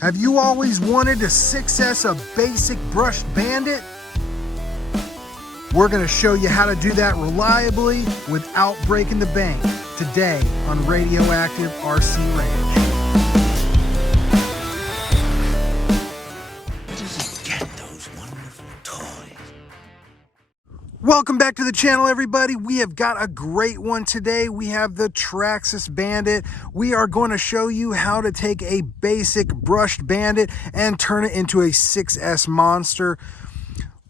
Have you always wanted to 6S a basic brushed Bandit? We're going to show you how to do that reliably without breaking the bank today on Radioactive RC Ranch. Just get those wonderful toys. Welcome back to the channel, everybody. We have got a great one today. We have the Traxxas Bandit. We are going to show you how to take a basic brushed Bandit and turn it into a 6S monster.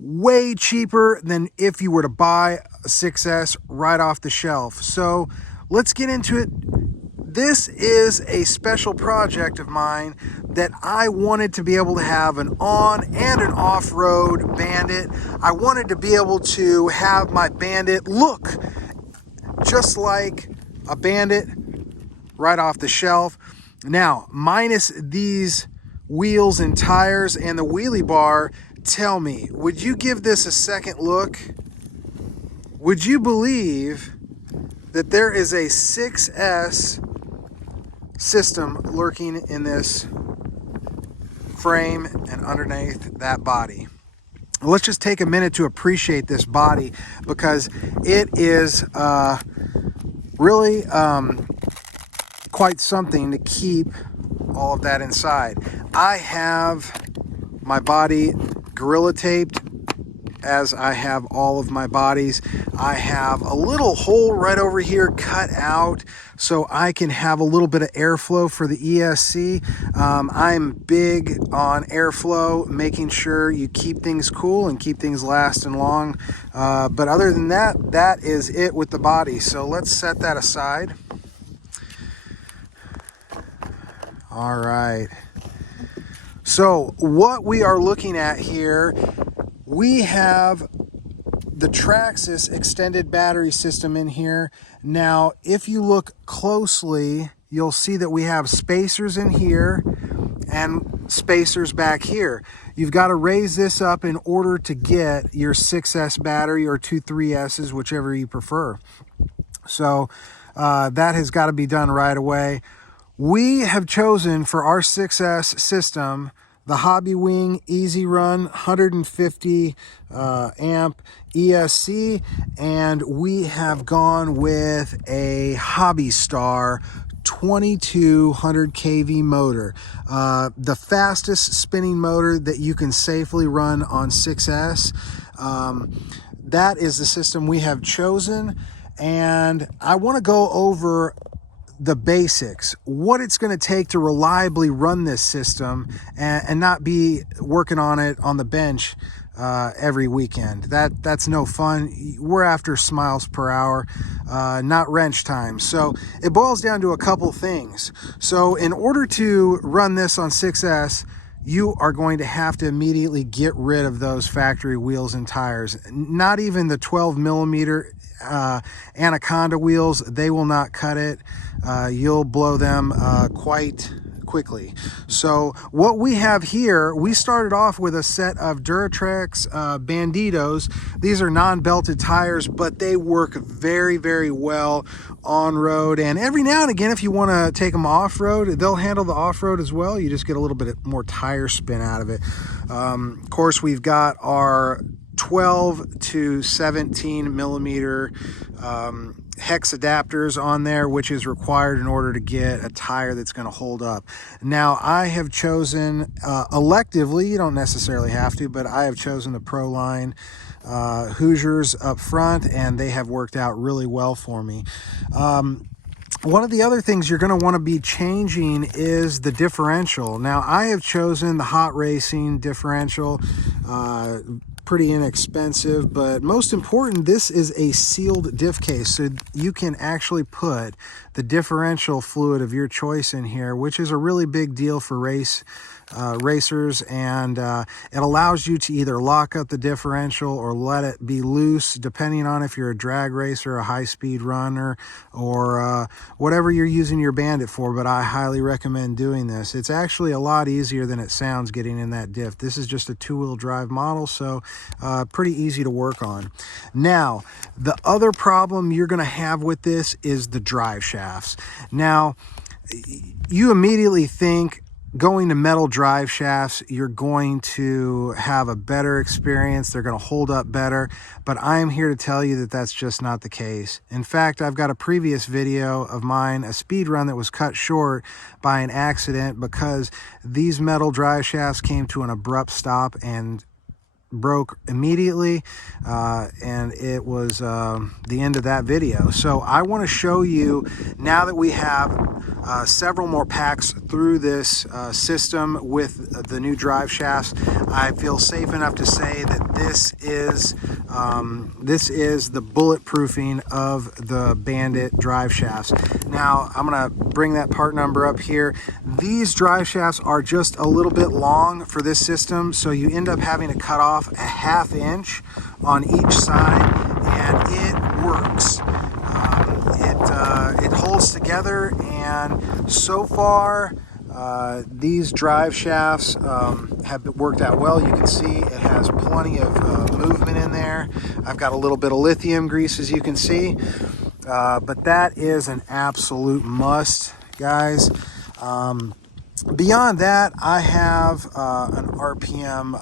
Way cheaper than if you were to buy a 6S right off the shelf. So let's get into it. This is a special project of mine that I wanted to be able to have an on and an off-road Bandit. I wanted to be able to have my Bandit look just like a Bandit right off the shelf. Now, minus these wheels and tires and the wheelie bar, tell me, would you give this a second look? Would you believe that there is a 6S system lurking in this frame and underneath that body? Let's just take a minute to appreciate this body, because it is really quite something to keep all of that inside. I have my body gorilla taped, as I have all of my bodies. I have a little hole right over here cut out so I can have a little bit of airflow for the ESC. I'm big on airflow, making sure you keep things cool and keep things lasting long. But other than that, that is it with the body. So let's set that aside. All right. So what we are looking at here, we have the Traxxas extended battery system in here. Now, if you look closely, you'll see that we have spacers in here and spacers back here. You've got to raise this up in order to get your 6S battery or two 3Ss, whichever you prefer. So that has got to be done right away. We have chosen for our 6S system the Hobby Wing Easy Run 150 amp ESC, and we have gone with a Hobby Star 2200 kV motor, the fastest spinning motor that you can safely run on 6S. That is the system we have chosen, and I want to go over the basics, what it's going to take to reliably run this system and not be working on it on the bench every weekend. That's no fun. We're after smiles per hour, not wrench time. So it boils down to a couple things. So in order to run this on 6S, you are going to have to immediately get rid of those factory wheels and tires. Not even the 12 millimeter Anaconda wheels, they will not cut it. You'll blow them quite quickly. So what we have here, we started off with a set of Duratrex Banditos. These are non-belted tires, but they work very, very well on road, and every now and again, if you want to take them off-road, they'll handle the off-road as well. You just get a little bit more tire spin out of it. Of course, we've got our 12 to 17 millimeter hex adapters on there, which is required in order to get a tire that's going to hold up. Now, I have chosen electively, you don't necessarily have to, but I have chosen the Proline Hoosiers up front, and they have worked out really well for me. One of the other things you're going to want to be changing is the differential. Now, I have chosen the Hot Racing differential. Pretty inexpensive, but most important, this is a sealed diff case, so you can actually put the differential fluid of your choice in here, which is a really big deal for racers, and it allows you to either lock up the differential or let it be loose, depending on if you're a drag racer, a high-speed runner, or whatever you're using your Bandit for. But I highly recommend doing this. It's actually a lot easier than it sounds getting in that diff. This is just a two-wheel drive model, so pretty easy to work on. Now, the other problem you're going to have with this is the drive shafts. Now, you immediately think going to metal drive shafts, you're going to have a better experience. They're going to hold up better, but I am here to tell you that that's just not the case. In fact, I've got a previous video of mine, a speed run that was cut short by an accident because these metal drive shafts came to an abrupt stop and broke immediately, and it was the end of that video. So I want to show you, now that we have several more packs through this system with the new drive shafts, I feel safe enough to say that this is the bulletproofing of the Bandit drive shafts. Now I'm gonna bring that part number up here. These drive shafts are just a little bit long for this system, so you end up having to cut off a 1/2 inch on each side, and it works. It holds together, and so far these drive shafts have worked out well. You can see it has plenty of movement in there. I've got a little bit of lithium grease, as you can see, but that is an absolute must, guys. Beyond that, I have an RPM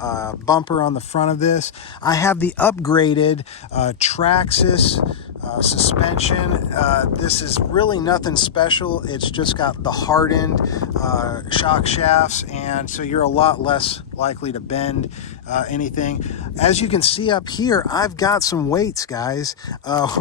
bumper on the front of this. I have the upgraded Traxxas suspension. This is really nothing special. It's just got the hardened shock shafts, and so you're a lot less likely to bend anything. As you can see up here, I've got some weights, guys.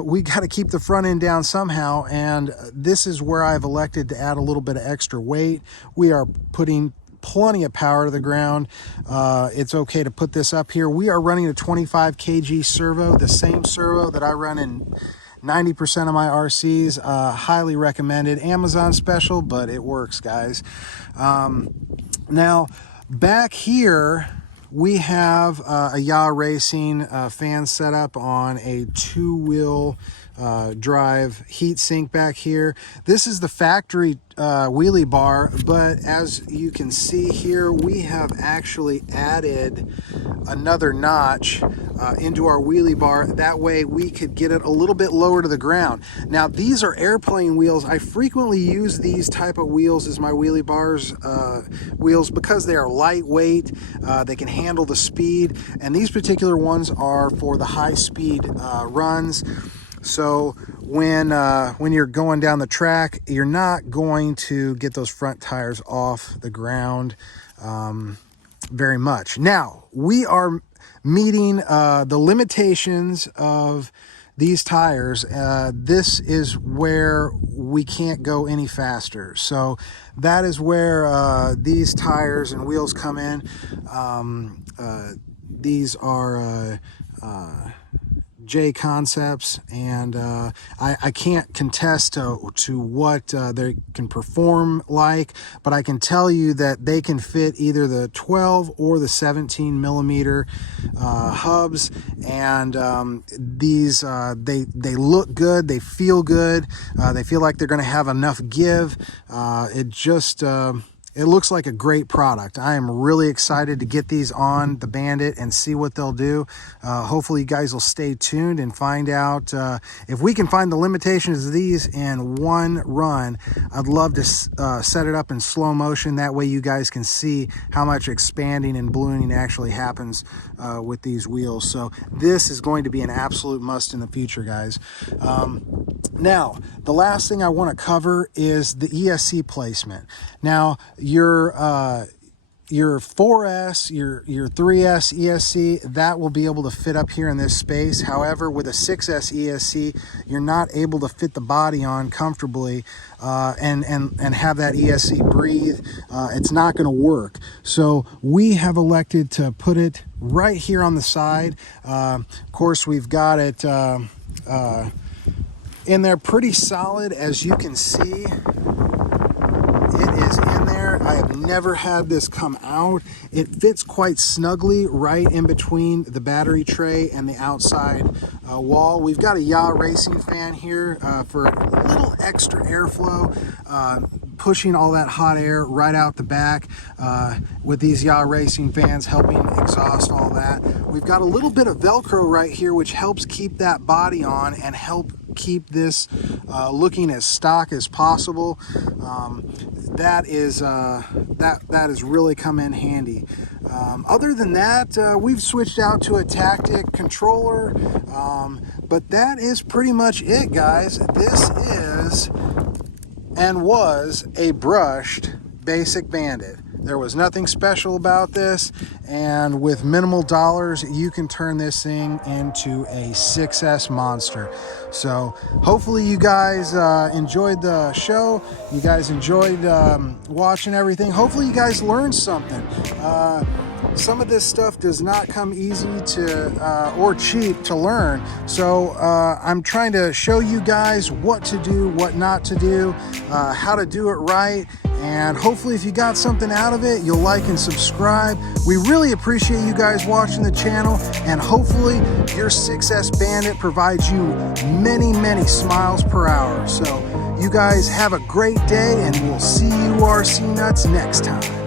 We got to keep the front end down somehow, and this is where I've elected to add a little bit of extra weight. We are putting plenty of power to the ground. It's okay to put this up here. We are running a 25 kg servo, the same servo that I run in 90% of my RCs. Highly recommended. Amazon special, but it works, guys. Now, back here, we have a Yaw Racing fan setup on a 2-wheel drive heat sink back here. This is the factory wheelie bar, but as you can see here, we have actually added another notch into our wheelie bar. That way we could get it a little bit lower to the ground. Now, these are airplane wheels. I frequently use these type of wheels as my wheelie bars wheels because they are lightweight. They can handle the speed, and these particular ones are for the high speed runs. So when you're going down the track, you're not going to get those front tires off the ground very much. Now, we are meeting the limitations of these tires. This is where we can't go any faster. So that is where these tires and wheels come in. These are J Concepts, and I can't contest to what they can perform like, but I can tell you that they can fit either the 12 or the 17 millimeter hubs, and these they look good, they feel good, they feel like they're going to have enough give. It looks like a great product. I am really excited to get these on the Bandit and see what they'll do. Hopefully you guys will stay tuned and find out if we can find the limitations of these in one run. I'd love to set it up in slow motion. That way you guys can see how much expanding and ballooning actually happens with these wheels. So this is going to be an absolute must in the future, guys. Now, the last thing I want to cover is the ESC placement. Now, your 4S, your 3S ESC, that will be able to fit up here in this space. However, with a 6S ESC, you're not able to fit the body on comfortably and have that ESC breathe. It's not going to work. So we have elected to put it right here on the side. Of course, we've got it in there pretty solid, as you can see. It is in there. I have never had this come out. It fits quite snugly right in between the battery tray and the outside wall. We've got a Yaw Racing fan here for a little extra airflow, pushing all that hot air right out the back with these Yaw Racing fans, helping exhaust all that. We've got a little bit of Velcro right here, which helps keep that body on and help keep this looking as stock as possible. that is that has really come in handy. Other than that, we've switched out to a tactic controller, but that is pretty much it, guys. This is and was a brushed basic Bandit. There was nothing special about this, and with minimal dollars, you can turn this thing into a 6S monster. So hopefully you guys enjoyed the show. You guys enjoyed watching everything. Hopefully you guys learned something. Some of this stuff does not come easy to or cheap to learn. So I'm trying to show you guys what to do, what not to do, how to do it right. And hopefully if you got something out of it, you'll like and subscribe. We really appreciate you guys watching the channel, and hopefully your 6S Bandit provides you many, many smiles per hour. So you guys have a great day, and we'll see you RC Nuts next time.